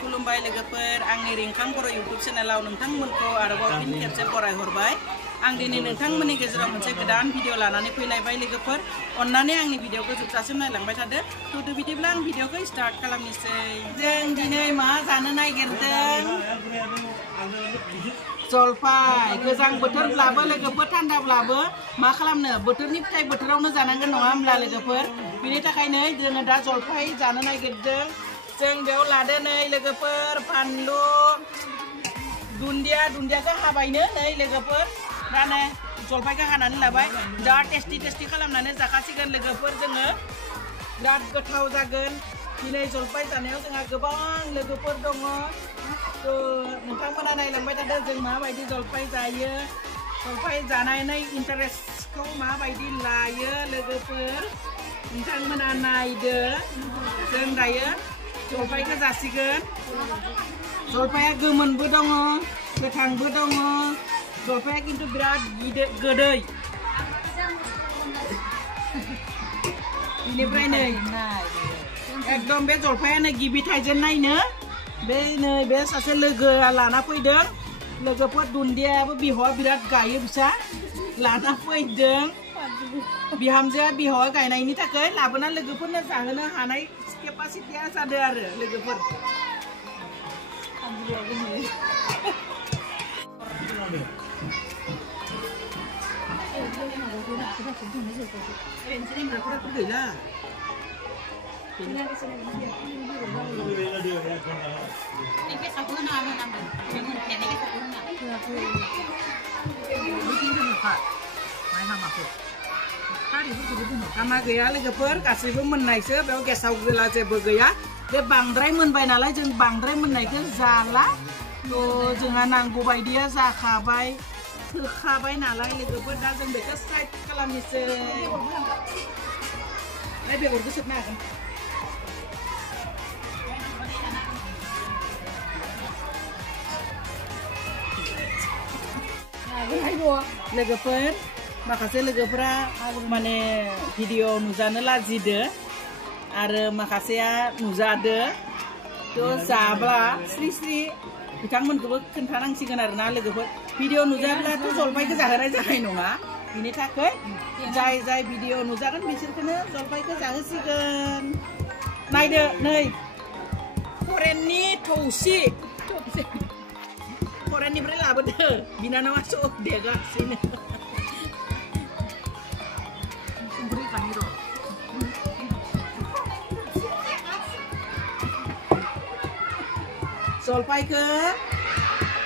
खुलुमबाय लोगोफोर आंनि रिंखां बर' इउटुब चेनेलाव नोंथांमोनखौ आरोबाव फिन खेबसे बरायहरबाय आं दिनै नोंथांमोननि गेजेराव मोनसे गोदान भिडिअ लानानै फैलायबाय लोगोफोर अन्नानै आंनि भिडिअखौ जोबजासिम नायलांबाय थादो थुदो बिदिब्ला आं भिडिअखौ स्टार्ट खालामनोसै जों दिनै मा जानो नागिरदों जलफाय गोजां बोथोरब्लाबो लोगोफोर थान्दाब्लाबो मा खालामनो बोथोरनि फिथाइ बोथोरावनो जानांगोन नङा होमब्ला लोगोफोर बिनि थाखायनो जोङो दा जलफाय जानो नागिरदों जों बेयाव लादो नै लोगोफोर फानलु दुन्दियाखौ हाबायनो नै लोगोफोर दा नै जलफायखौ हानानै लाबाय दा टेस्टि खालामनानै जाखासिगोन लोगोफोर जोङो बिराद गोथाव जागोन दिनै जलफाय जानायाव जोंहा गोबां लोगोफोर दङ नोंथांमोना नायलांबाय थादों जों माबायदि जलफाय जायो जलफाय जानानै इन्टारेस्टखौ माबायदि लायो लोगोफोर नोंथांमोना नायदो जों दायो जलफायखौ जासिगोन जलफाया गोमोनबो दङ गोथांबो दङ जलफाया खिन्थु बिराद गोदै बेनिफ्राय नै एकदम बे जलफायानो गिबि थाइजेननायनो बे सासे लोगोआ लाना फैदों लोगोफोर दुन्दियाबो बिहावा बिराद गायो बिसा लाना फैदों बिहामजोआ बिहावा गायनायनि थाखाय लाबोना लोगोफोरनो जाहोनो हानाय केपासिटिया जादों आरो लोगोफोर गैला हामा गैया लोगोफोर गासैबो मोननायसो बेयाव गेसाव गोला जेबो गैया बे बांद्राय मोनबाय नालाय जों बांद्राय मोननायखौ जाला जोंहा नांगौ बायदिया जाखाबाय थोखाबाय नालाय लोगोफोर दा जों बेखौ साइड खालामनोसै बेगरखौ सोबनो हागोन लोगोफोर माखासे लोगोफोरा माने भिडिअ नुजानो लाजिदो आरो माखासेया नुजादो जाब्ला स्रि स्रि बिथांमोनखौबो खोन्थानांसिगोन आरो ना लोगोफोर भिडिअ नुजाब्लाथ' जलफायखौ जाहोनाय जानाय नङा बिनि थाखाय जाय भिडिअ नुजागोन बिसोरखौनो जलफायखौ जाहोसिगोन नायदो नै फरेननि थौसि फरेननिफ्राय लाबोदो बिनानावा सब देगासिनो जलफायखौ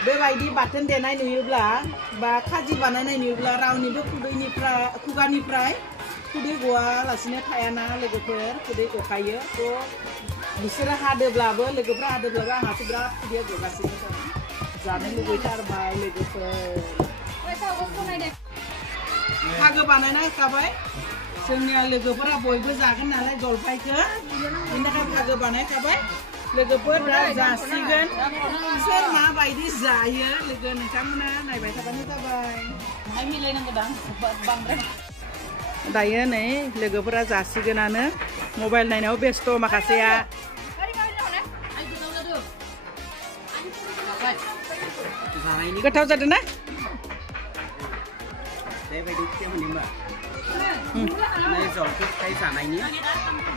बेबायदि बाथोन देनाय नुयोब्ला बा खाजि बानायनाय नुयोब्ला रावनिबो खुगानिफ्राय खुदै गवालासिनो थायाना लोगोफोर खुदै गखायो बिसोरो हादोब्लाबो लोगोफ्रा हादोब्लाबो आंहासो बिराद खुदैया गगासिनो दं जानो लुबैथारबाय लोगोफोर फागो बानायना होखाबाय जोंनिया लोगोफोरा बयबो जागोन नालाय जलफायखौ बिनि थाखाय फागो बानायखाबाय लोगोफोर जासिगोन सोर माबायदि जायो लोगो नोंथांमोना नायबाय थाबानो जाबाय मिलायनांगौ दां बांद्राय दायो नै लोगोफोरा जासिगोनानो मबाइल नायनायाव बेस्थ' माखासेया गोथाव जादों ना जलफाय जानायनि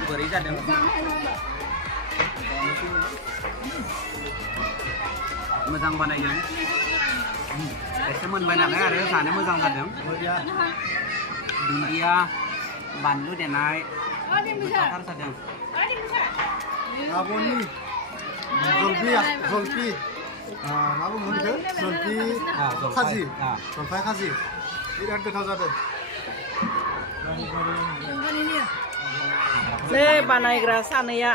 बोरै जादों मोजां बानायदों एसे मोनबाय नालाय आरो जानो मोजां जादों दुन्दिया बानलु देनाय गोथावथार जादों जलफि मा बुङो बेखौ जलफाय खाजि बिराद गोथाव जादों बे बानायग्रा सानैया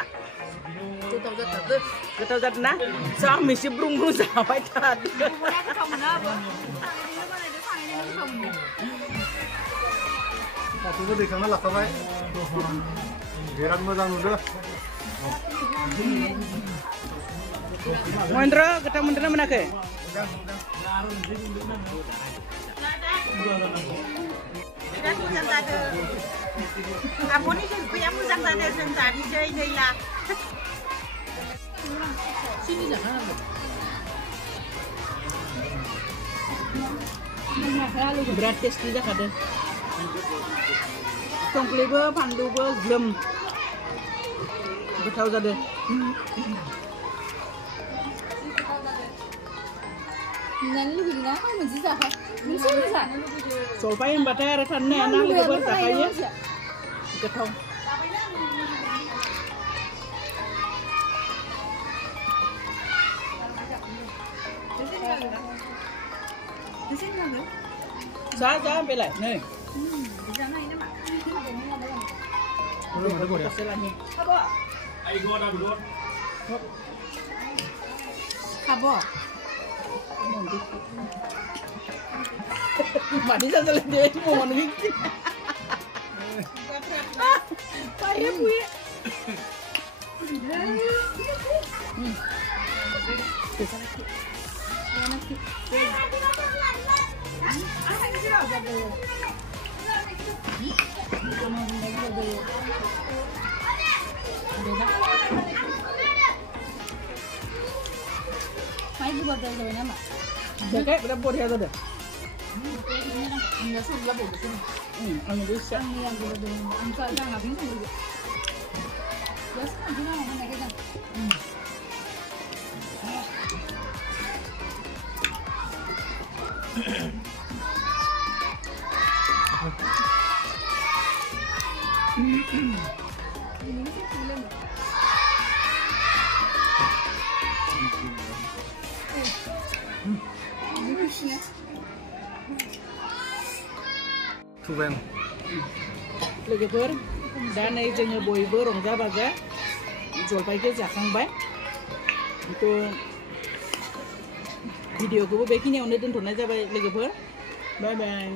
गोथाव जादों ना जा मेसे ब्रुं जाबाय थादों गासैबो दैखांना लाखाबाय बिराद मोजां नुदों महेन्द्र गोथाव मोनदोंना मोनाखै बिराद मोजां जादों आब'नि जलफाया मोजां जादों जों जानिसै नैला सिनि जाखानांगौ बिराद टेस्टि जाखादों संख्रिबो फानलुबो ग्लोम गोथाव जादों जलफाय होनबाथाय आरो थानो हाया ना लोगोफोर जाखायो गोथाव जा बेलाय नै खाबो Mati saja lagi mau mandi. Payah punya. Jaket berapa dia ada? Enggak sudah bawa ke sini. Anu bisa. Yang dulu angkat jangan habis dulu. Biasa gimana mana kita? Ini sih film. Tuven. Logoफोर दा नै जोङो बयबो रंजा बाजा जलफायखौ जाखांबाय भिडिअखौबो बेखिनियावनो दोनथ'नाय जाबाय लोगोफोर बाय बाय